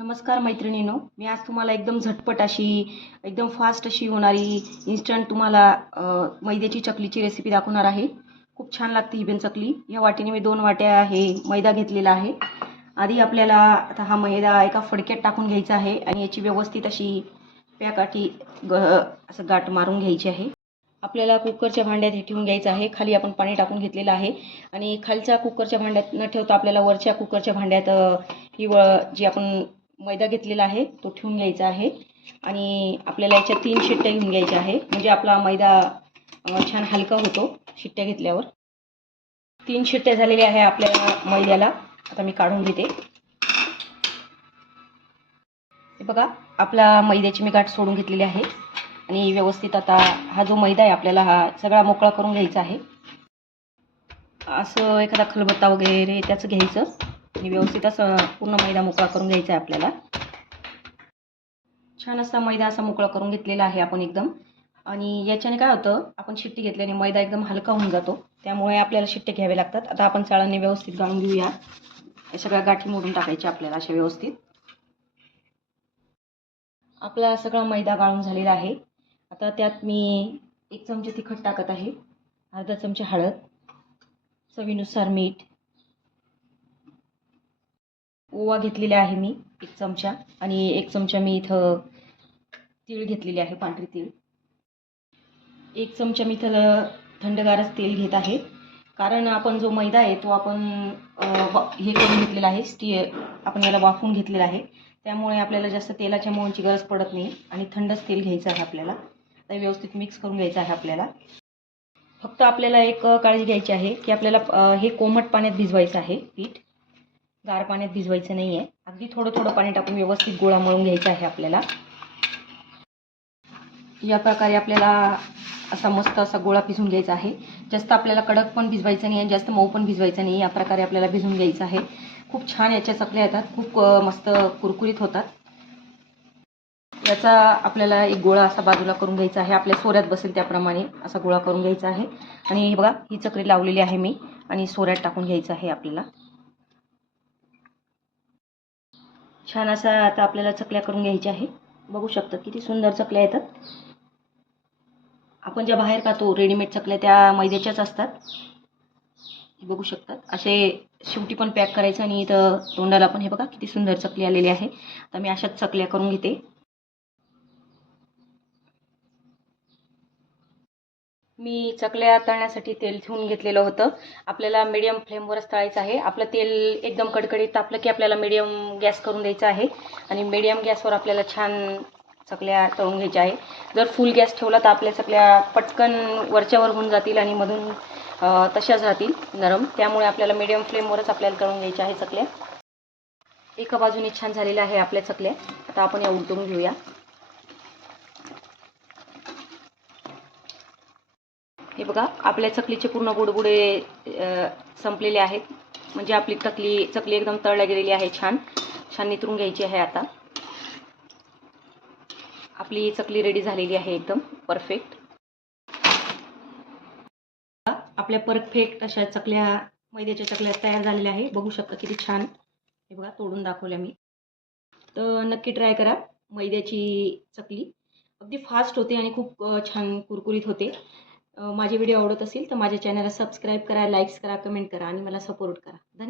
नमस्कार मैत्रिणीनो. मी आज तुम्हाला एकदम झटपट अशी एकदम फास्ट अशी होणारी इन्स्टंट तुम्हाला मैद्याची चकलीची रेसिपी दाखवणार आहे. खूप छान लागते ही बेन चकली. या वाटीने मी दोन वाट्या हे मैदा घेतलेला आहे. आधी आपल्याला आता हा मैदा एका फडक्यात टाकून घ्यायचा आहे आणि याची व्यवस्थित अशी प्याकाठी ग असं गाठ मारून घ्यायची आहे. आपल्याला कुकरच्या भांड्यात हे ठेवून घ्यायचं आहे. खाली आपण पाणी टाकून घेतलेलं आहे. आणि खालच्या कुकरच्या भांड्यात न ठेवता आपल्याला वरच्या कुकरच्या भांड्यात ही व जी आपण मैदा घेतलेला आहे तो ठेवून घ्यायचा आहे. आणि आपल्याला याच्या तीन शिट्ट्या घेऊन घ्यायच्या आहे. म्हणजे आपला मैदा छान हलका होतो शिट्ट्या घेतल्यावर. तीन शिट्ट्या झालेल्या आहे आपल्या मैद्याला. आता मी काढून घेते. हे बघा आपला मैद्याची मी गाठ सोडून घेतलेली आहे. आणि व्यवस्थित आता हा जो मैदा आहे आपल्याला हा सगळा मोकळा करून घ्यायचा आहे. असं एखादा खलबत्ता वगैरे त्याचं घ्यायचं. आणि व्यवस्थित असं पूर्ण मैदा मोकळा करून घ्यायचा आहे आपल्याला. छान असा मैदा असा मोकळा करून घेतलेला आहे आपण एकदम. आणि याच्याने काय होतं आपण शिट्टी घेतल्याने मैदा एकदम हलका होऊन जातो. त्यामुळे आपल्याला शिट्टे घ्यावे लागतात. आता आपण चाळाने व्यवस्थित गाळून घेऊया. या सगळ्या गाठी मोडून टाकायच्या आपल्याला अशा व्यवस्थित. आपला सगळा मैदा गाळून झालेला आहे. आता त्यात मी एक चमचे तिखट टाकत आहे. अर्धा चमचे हळद. चवीनुसार मीठ. ओवा घेतलेला आहे मी एक चमचा. आणि एक चमचा मी इथं तीळ घेतलेले आहे पांढरी तीळ. एक चमचा मी इथं थंडगारच तेल घेत आहे. कारण आपण जो मैदा आहे तो आपण हे करून घेतलेला आहे स्टी आपण याला वाफवून घेतलेला आहे. त्यामुळे आपल्याला जास्त तेलाच्या मोहनची गरज पडत नाही आणि थंडच तेल घ्यायचं आहे आपल्याला. ते व्यवस्थित मिक्स करून घ्यायचं आहे आपल्याला. फक्त आपल्याला एक काळजी घ्यायची आहे की आपल्याला हे कोमट पाण्यात भिजवायचं आहे पीठ. गार पाण्यात भिजवायचं नाही आहे अगदी थोडं थोडं पाणी टाकून व्यवस्थित गोळा मळून घ्यायचा आहे आपल्याला. या प्रकारे आपल्याला असा मस्त असा गोळा भिजवून घ्यायचा आहे. जास्त आपल्याला कडक पण भिजवायचं नाही आहे जास्त मऊ पण भिजवायचं नाही या प्रकारे आपल्याला भिजून घ्यायचं आहे. खूप छान याच्या चकल्या येतात. खूप मस्त कुरकुरीत होतात. याचा आपल्याला एक गोळा असा बाजूला करून घ्यायचा आहे. आपल्या सोऱ्यात बसेल त्याप्रमाणे असा गोळा करून घ्यायचा आहे. आणि बघा ही चकली लावलेली आहे मी. आणि सोऱ्यात टाकून घ्यायचं आहे आपल्याला. छान असा आता आपल्याला चकल्या करून घ्यायच्या आहे. बघू शकतात किती सुंदर चकल्या येतात. आपण ज्या बाहेर खातो रेडीमेड चकल्या त्या मैद्याच्याच असतात. बघू शकतात असे शेवटी पण पॅक करायचं आणि इथं तोंडाला पण हे बघा किती सुंदर चकली आलेली आहे. आता मी अशाच चकल्या करून घेते. मी चकल्या तळण्यासाठी तेल ठेवून घेतलेलं होतं. आपल्याला मीडियम फ्लेमवरच तळायचं आहे. आपलं तेल एकदम कडकडीत तापलं की आपल्याला मीडियम गॅस करून द्यायचा आहे. आणि मीडियम गॅसवर आपल्याला छान चकल्या तळून घ्यायच्या आहे. जर फुल गॅस ठेवला तर आपल्या चकल्या पटकन वरच्यावर होऊन जातील आणि मधून तशाच राहतील नरम. त्यामुळे आपल्याला मीडियम फ्लेमवरच आपल्याला तळून घ्यायच्या आहे चकल्या. एका बाजूने छान झालेल्या आहे आपल्या चकल्या. आता आपण या उलटून घेऊया. हे बघा आपल्या चकलीचे पूर्ण बुडबुडे संपलेले आहेत. म्हणजे आपली चकली चकली एकदम तळल्या गेलेली आहे छान. छान नितरून घ्यायची आहे आता. आपली चकली रेडी झालेली आहे एकदम परफेक्ट आपल्या परफेक्ट अशा चकल्या मैद्याच्या चकल्या तयार झालेल्या आहे बघू शकता किती छान. हे बघा तोडून दाखवल्या मी. तर नक्की ट्राय करा मैद्याची चकली. अगदी फास्ट होते आणि खूप छान कुरकुरीत होते. माझे व्हिडिओ आवडत असेल तर माझ्या चॅनलला सबस्क्राईब करा लाईक्स करा कमेंट करा आणि मला सपोर्ट करा. धन्यवाद.